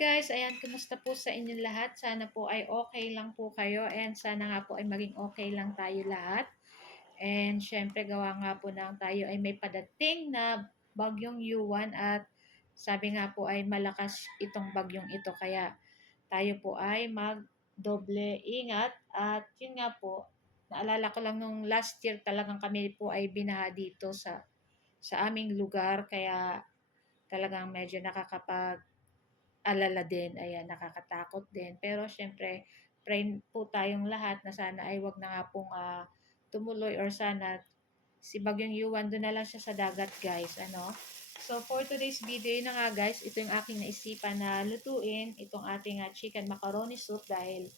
guys, ayan, kumusta po sa inyong lahat? Sana po ay okay lang po kayo and sana nga po ay maging okay lang tayo lahat. And syempre gawa nga po ng tayo ay may padating na bagyong Yuan at sabi nga po ay malakas itong bagyong ito kaya tayo po ay mag-doble ingat at yun nga po, naalala ko lang nung last year talagang kami po ay binaha dito sa aming lugar kaya talagang medyo alala din, ayan, nakakatakot din. Pero syempre, pray po tayong lahat na sana ay wag na nga pong tumuloy or sana si Bagyong Yuan doon na lang siya sa dagat, guys. Ano? So, for today's video, yun na nga guys, ito yung aking naisipan na lutuin, itong ating chicken macaroni soup dahil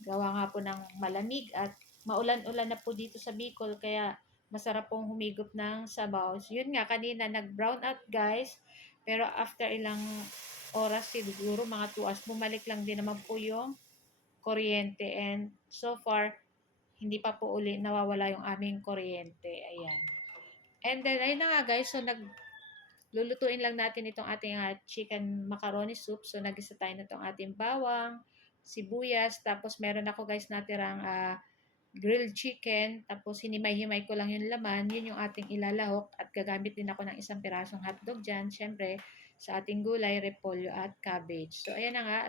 gawa nga po ng malamig at maulan-ulan na po dito sa Bicol, kaya masarap pong humigop ng sabaw. So, yun nga, kanina nag-brown out guys, pero after ilang oras siguro, mga 2 hours, bumalik lang din naman po yung kuryente and so far, hindi pa po uli nawawala yung aming kuryente. Ayan. And then, ayun na nga guys, so lulutuin lang natin itong ating chicken macaroni soup. So, nag-isa tayo na itong ating bawang, sibuyas, tapos meron ako guys natirang grilled chicken, tapos hinimay-himay ko lang yung laman, yun yung ating ilalahok at gagamit din ako ng isang pirasong hotdog dyan, syempre sa ating gulay, repolyo at cabbage. So ayan na nga,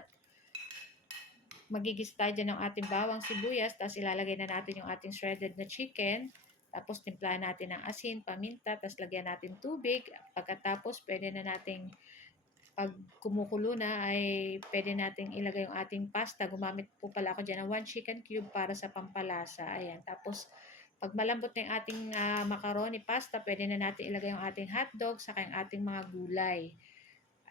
magigis tayo dyan ng ating bawang sibuyas, tapos ilalagay na natin yung ating shredded na chicken, tapos timplahan natin ng asin, paminta, tapos lagyan natin tubig, pagkatapos pwede na nating pag kumukulo na ay pwede nating ilagay yung ating pasta. Gumamit po pala ako dyan ng 1 chicken cube para sa pampalasa. Ayan. Tapos, pag malambot na yung ating macaroni pasta, pwede na natin ilagay yung ating hotdog saka yung ating mga gulay.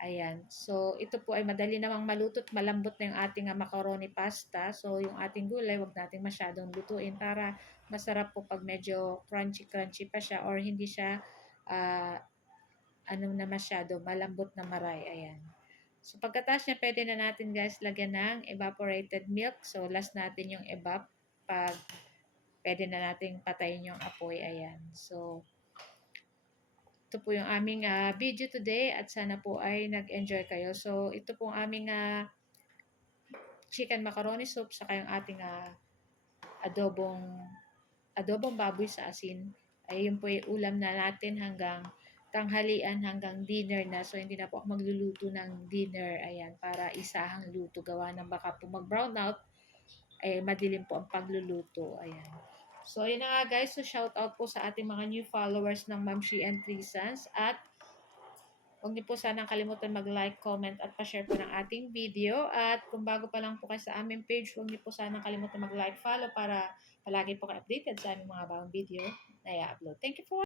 Ayan. So, ito po ay madali namang maluto at malambot na yung ating macaroni pasta. So, yung ating gulay, wag natin masyadong lutuin para masarap po pag medyo crunchy-crunchy pa siya or hindi siya na masyado, malambot na maray, ayan. So, pagkatapos niya, pwede na natin guys lagyan ng evaporated milk. So, last natin yung evap pag pwede na natin patayin yung apoy, ayan. So, ito po yung aming video today at sana po ay nag-enjoy kayo. So, ito po ang aming chicken macaroni soup saka yung ating adobong baboy sa asin. Ay yun po yung ulam na natin hanggang tanghalian hanggang dinner na. So, hindi na po ako magluluto ng dinner. Ayan, para isahang luto. Gawa ng baka po mag-brown out, madilim po ang pagluluto. Ayan. So, yun na nga guys. So, shout out po sa ating mga new followers ng Ma'am She and Three Sons. At huwag niyo po sanang kalimutan mag-like, comment, at pa-share po ng ating video. At kung bago pa lang po kayo sa aming page, huwag niyo po sanang kalimutan mag-like, follow para palagi po kayo updated sa aming mga bagong video na i-upload. Thank you for watching.